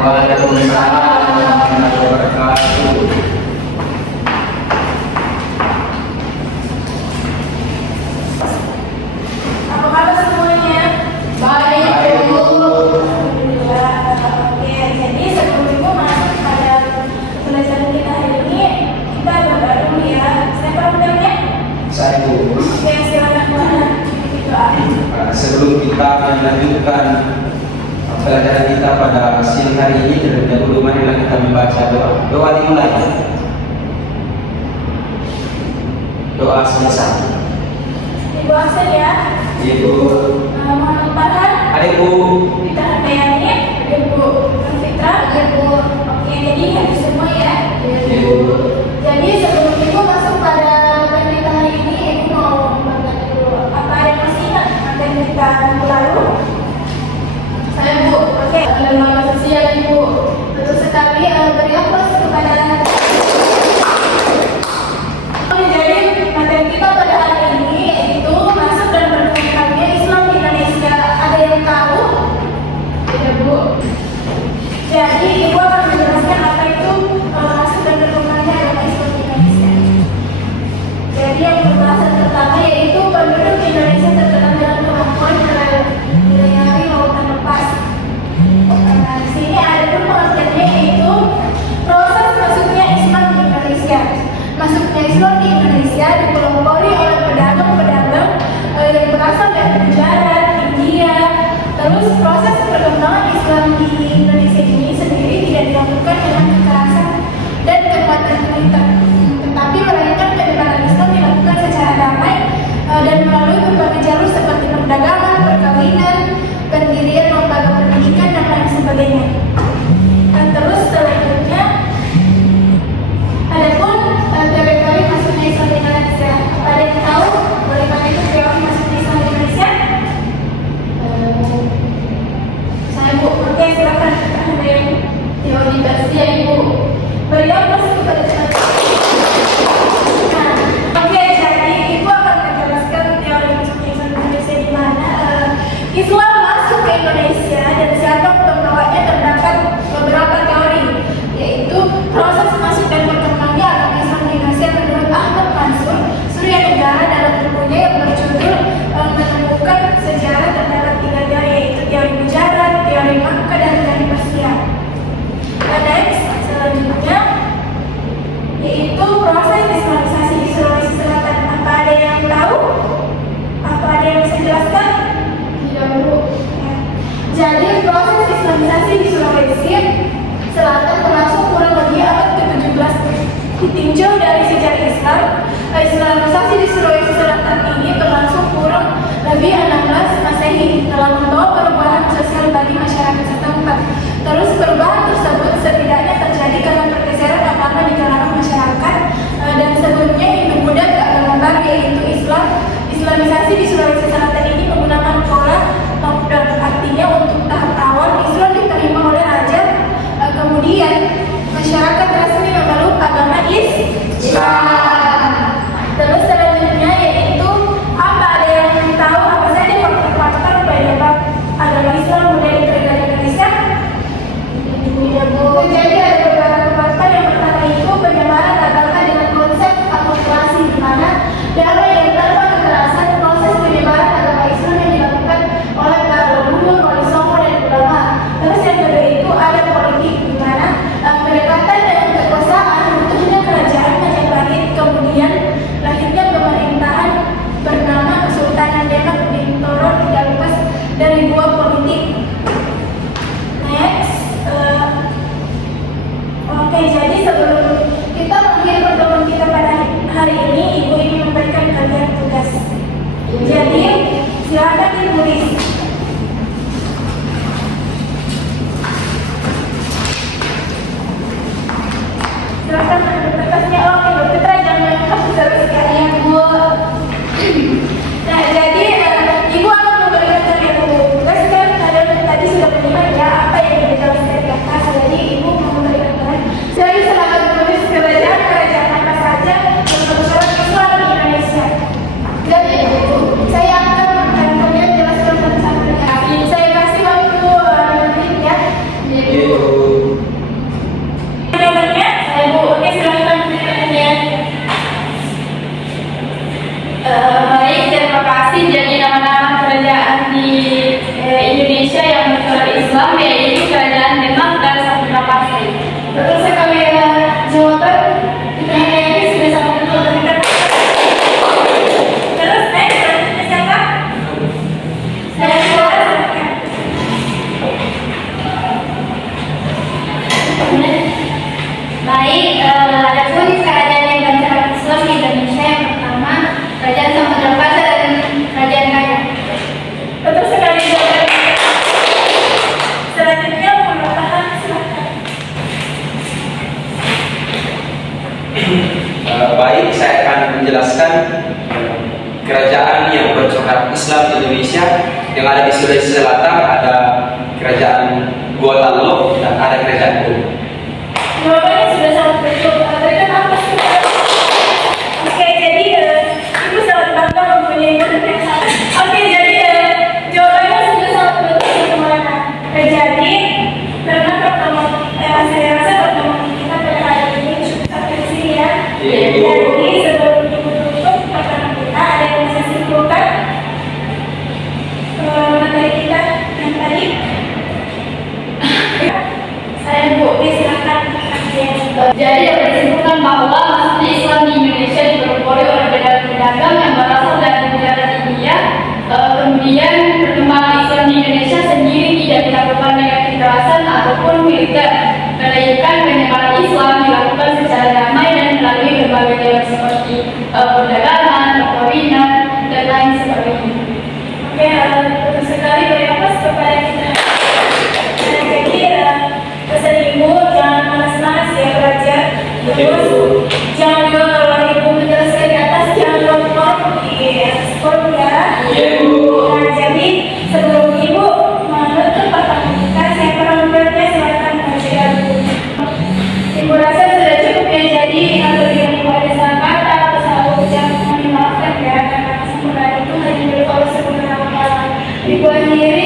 Waalaikumsalam warahmatullahi wabarakatuh. Apa kabar semuanya? Baik, Bu. Alhamdulillah. Oke, jadi sebelum Ibu masuk pada pelajaran kita hari ini, kita berdoa dulu ya. Siapa undangnya? Saya Bu. Oke, silakan Bu Ana. Doa. Sebelum kita melanjutkan pelajaran kita pada siang hari ini, terlebih dahulu marilah kita membaca doa. Doa dimulai. Doa selesai. Ibu Aksen ya. Ibu. Mohon Farhan. Ada Bu. Kita Handayani. Ibu Fitra. Ibu. Oke, jadi habis semua ya. Ibu. Jadi sebelum Ibu masuk pada materi kita hari ini, Ibu mau bertanya dulu. Apa ada yang masih ingat materi kita minggu lalu? Saya Bu. Oke. Selamat siang Ibu. Betul sekali. Beri aplaus kepada. Jadi materi kita pada hari ini yaitu masuk dan berkembangnya Islam di Indonesia. Ada yang tahu? Tidak Bu. Jadi Ibu akan menjelaskan apa itu masuk dan berkembangnya agama Islam di Indonesia. Jadi yang pembahasan pertama yaitu penduduk di Indonesia terkenal dengan kemampuan melayari lautan lepas. Di sini ada pun pengertiannya yaitu proses masuknya Islam di Indonesia. Masuknya Islam di Indonesia dipelopori oleh pedagang-pedagang yang berasal dari negara India. Terus proses perkembangan Islam di Indonesia ini sendiri tidak dilakukan dengan kekerasan dan kekuatan militer, tetapi melainkan penyebaran Islam dilakukan secara damai dan melalui berbagai jalur seperti perdagangan, perkawinan, pendirian lembaga pendidikan dan lain sebagainya. Dan terus selanjutnya adapun teori masuknya Islam di Indonesia. Ada yang tahu bagaimana itu teori masuknya Islam di Indonesia? Saya Bu. Oke, silakan. Ada yang teori versi ya Ibu. Beri aplaus kepada teman. Oke, jadi Ibu akan menjelaskan teori masuknya Islam di Indonesia di mana Islam masuk ke Indonesia dan siapa pembawanya. Terdapat beberapa teori, yaitu proses masuk dan berkembangnya agama Islam di Indonesia menurut Ahmad Mansur Surya Negara dalam bukunya yang berjudul menemukan sejarah terdapat 3 teori, yaitu teori Gujarat, teori Makkah, dan teori Persia. Next, selanjutnya Sulawesi Selatan ada kerajaan Gotalo dan ada kerajaan Bulu. Jawabannya sudah sangat betul. Tadi kan apa sih? Oke, jadi ibu sangat bangga mempunyai murid yang sama. Oke, jadi jawabannya sudah sangat betul semuanya. Jadi karena pertemuan saya rasa pertemuan kita pada hari ini cukup sampai di sini ya. Jadi sebelum ditutup pertemuan kita ada yang bisa simpulkan materi kita yang tadi. Saya Bu, silakan. Jadi dapat disimpulkan bahwa masuknya Islam di Indonesia diperoleh oleh pedagang yang berasal dari negara India. Kemudian perkembangan Islam di Indonesia sendiri tidak dilakukan dengan kekerasan ataupun militer, melainkan penyebaran Islam dilakukan secara damai dan melalui berbagai jalan seperti perdagangan, perkawinan, dan lain sebagainya. Oke, betul sekali berimbas kepada kita. Jadi pesan ibu jangan malas-malas ya belajar. Terus jangan juga kalau ibu menjelaskan di atas jangan lupa di skor ya. Iya, Bu. Nah, jadi sebelum ibu menutup pertemuan kita, saya perlu silakan membaca dulu. Ibu rasa sudah cukup ya. Jadi kalau yang ibu ada salah kata atau salah ucap mohon dimaafkan ya karena kesempurnaan itu hanya dari Allah Subhanahu wa Ta'ala. Ibu sendiri